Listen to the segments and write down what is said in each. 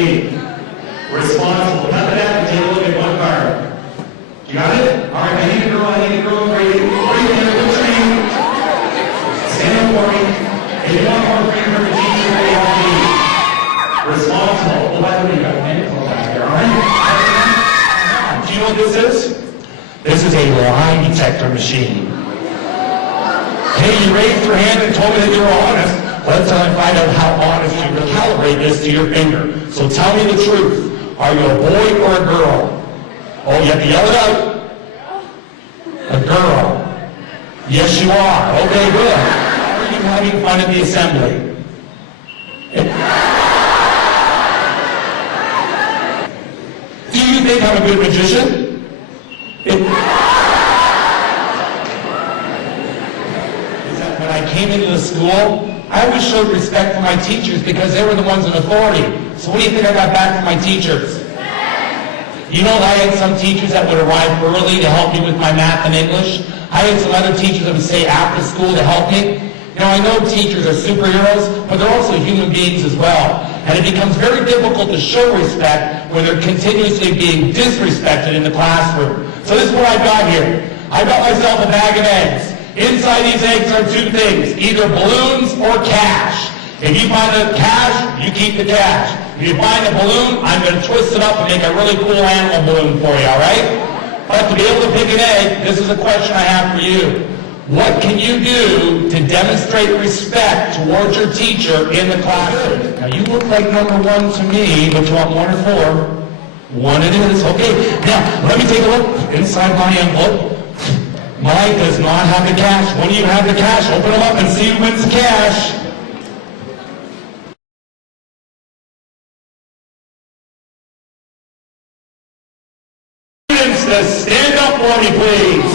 be. Responsible. Cut that and take a look at one card. You got it? All right, I need a girl, great there, good training. Stand up for me. If you want more freedom from the teacher, they have to be responsible. Oh, by the way, you got a minute back there, all right? Do you know what this is? This is a lie detector machine. Hey, you raised your hand and told me that you were honest. Let's find out how honest you will calibrate this to your finger. So tell me the truth. Are you a boy or a girl? Oh, you have to yell it out. A girl. Yes, you are. Okay, good. Are you having fun at the assembly? Do you think I'm a good magician? When I came into the school, I always showed respect for my teachers because they were the ones in authority. So what do you think I got back from my teachers? You know, I had some teachers that would arrive early to help me with my math and English. I had some other teachers that would stay after school to help me. You know, I know teachers are superheroes, but they're also human beings as well. And it becomes very difficult to show respect when they're continuously being disrespected in the classroom. So this is what I've got here. I got myself a bag of eggs. Inside these eggs are two things, either balloons or cash. If you find the cash, you keep the cash. If you find a balloon, I'm going to twist it up and make a really cool animal balloon for you, all right? But to be able to pick an egg, this is a question I have for you. What can you do to demonstrate respect towards your teacher in the classroom? Now, you look like number one to me, but you want one or four? One it is, okay. Now, let me take a look inside my envelope. Mine does not have the cash. When do you have the cash? Open them up and see who wins the cash. Students, stand up for me, please.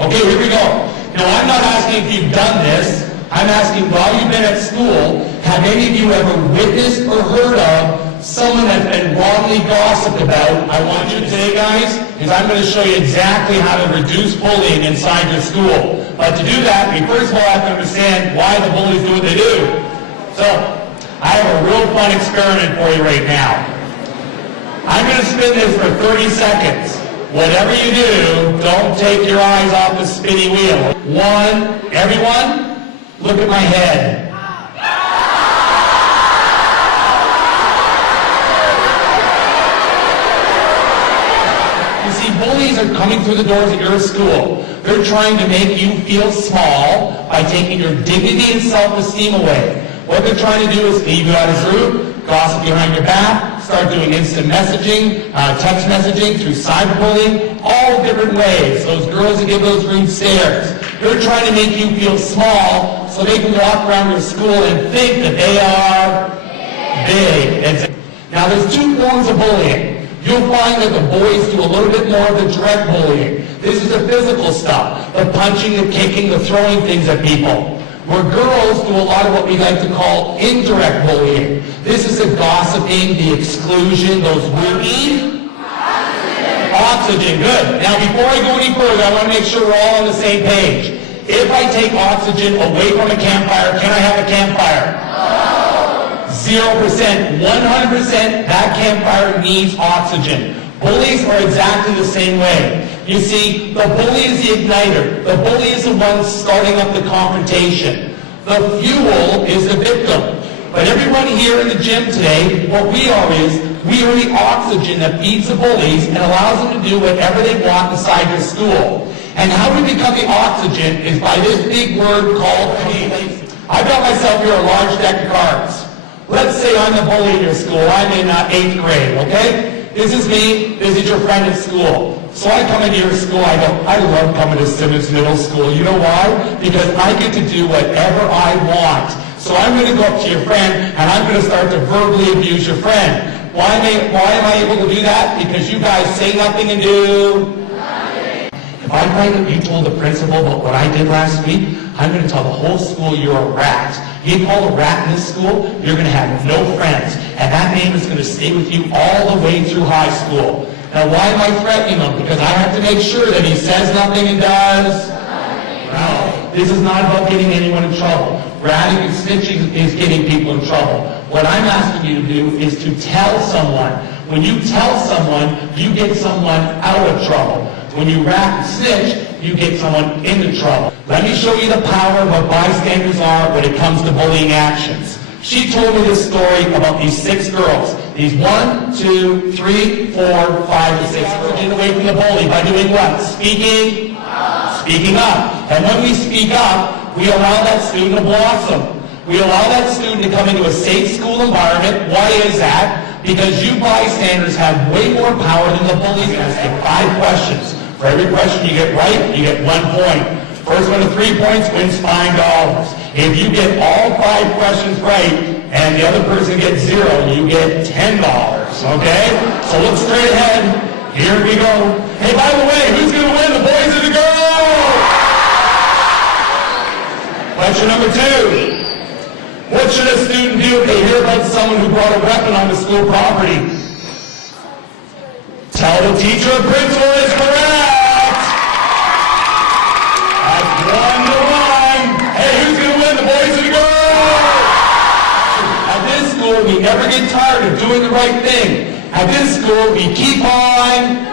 Okay, here we go. Now, I'm not asking if you've done this. I'm asking, while you've been at school, have any of you ever witnessed or heard of someone that's been wrongly gossiped about? I want you today, guys, is I'm going to show you exactly how to reduce bullying inside your school. But to do that, we first of all have to understand why the bullies do what they do. So, I have a real fun experiment for you right now. I'm going to spin this for 30 seconds. Whatever you do, don't take your eyes off the spinny wheel. One, everyone, look at my head. You see, bullies are coming through the doors at your school. They're trying to make you feel small by taking your dignity and self-esteem away. What they're trying to do is leave you out of group, gossip behind your back, start doing instant messaging, text messaging, through cyberbullying, all different ways. Those girls that give those green stares. They're trying to make you feel small so they can walk around your school and think that they are big. Now, there's two forms of bullying. You'll find that the boys do a little bit more of the direct bullying. This is the physical stuff, the punching, the kicking, the throwing things at people. Where girls do a lot of what we like to call indirect bullying. This is the gossiping, the exclusion, those weird... Oxygen, good. Now, before I go any further, I want to make sure we're all on the same page. If I take oxygen away from a campfire, can I have a campfire? No. 0%, 100%, that campfire needs oxygen. Bullies are exactly the same way. You see, the bully is the igniter. The bully is the one starting up the confrontation. The fuel is the victim. But everyone here in the gym today, what we are is, we are the oxygen that feeds the bullies and allows them to do whatever they want inside your school. And how we become the oxygen is by this big word called peace. I got myself here a large deck of cards. Let's say I'm the bully in your school. I'm in 8th grade, okay? This is me. This is your friend at school. So I come into your school, I go, I love coming to Simmons Middle School. You know why? Because I get to do whatever I want. So I'm going to go up to your friend, and I'm going to start to verbally abuse your friend. Why am I able to do that? Because you guys say nothing and do nothing. If I find that you told the principal about what I did last week, I'm going to tell the whole school you're a rat. You call a rat in this school, you're going to have no friends. And that name is going to stay with you all the way through high school. Now, why am I threatening him? Because I have to make sure that he says nothing and does nothing. Well, This is not about getting anyone in trouble. Ratting and snitching is getting people in trouble. What I'm asking you to do is to tell someone. When you tell someone, you get someone out of trouble. When you rat and snitch, you get someone into trouble. Let me show you the power of what bystanders are when it comes to bullying actions. She told me this story about these 6 girls. These 1, 2, 3, 4, 5, and 6 girls get away from the bully by doing what? Speaking up. And when we speak up, we allow that student to blossom. We allow that student to come into a safe school environment. Why is that? Because you bystanders have way more power than the bullies. Ask you 5 questions. For every question you get right, you get 1 point. First one to 3 points wins $5. If you get all 5 questions right and the other person gets 0, you get $10. Okay? So look straight ahead. Here we go. Hey, by the way, who's going to win, the boys or the girls? Question number 2. What should a student do if they hear about someone who brought a weapon onto school property? Tell the teacher or principal is correct. That's 1-1. Hey, who's going to win, the boys or the girls? At this school, we never get tired of doing the right thing. At this school, we keep on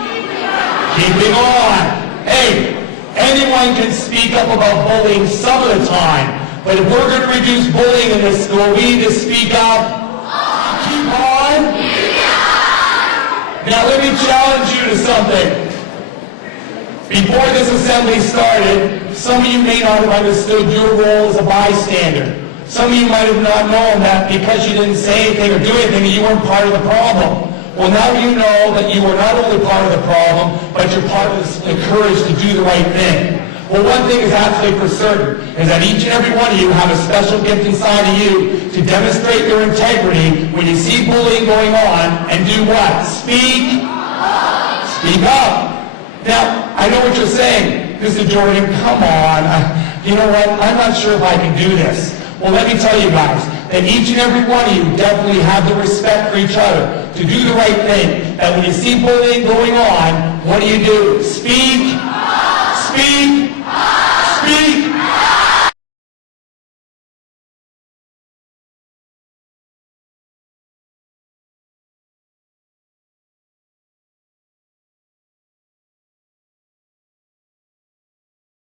keeping on. Hey, anyone can speak up about bullying some of the time. But if we're going to reduce bullying in this school, we need to speak up. Keep on. Now let me challenge you to something. Before this assembly started, some of you may not have understood your role as a bystander. Some of you might have not known that because you didn't say anything or do anything, you weren't part of the problem. Well, now you know that you are not only part of the problem, but you're part of the courage to do the right thing. Well, one thing is absolutely for certain, is that each and every one of you have a special gift inside of you to demonstrate your integrity when you see bullying going on, and do what? Speak up. Now, I know what you're saying. Mr. Jordan, come on. You know what? I'm not sure if I can do this. Well, let me tell you guys, that each and every one of you definitely have the respect for each other to do the right thing. And when you see bullying going on, what do? Speak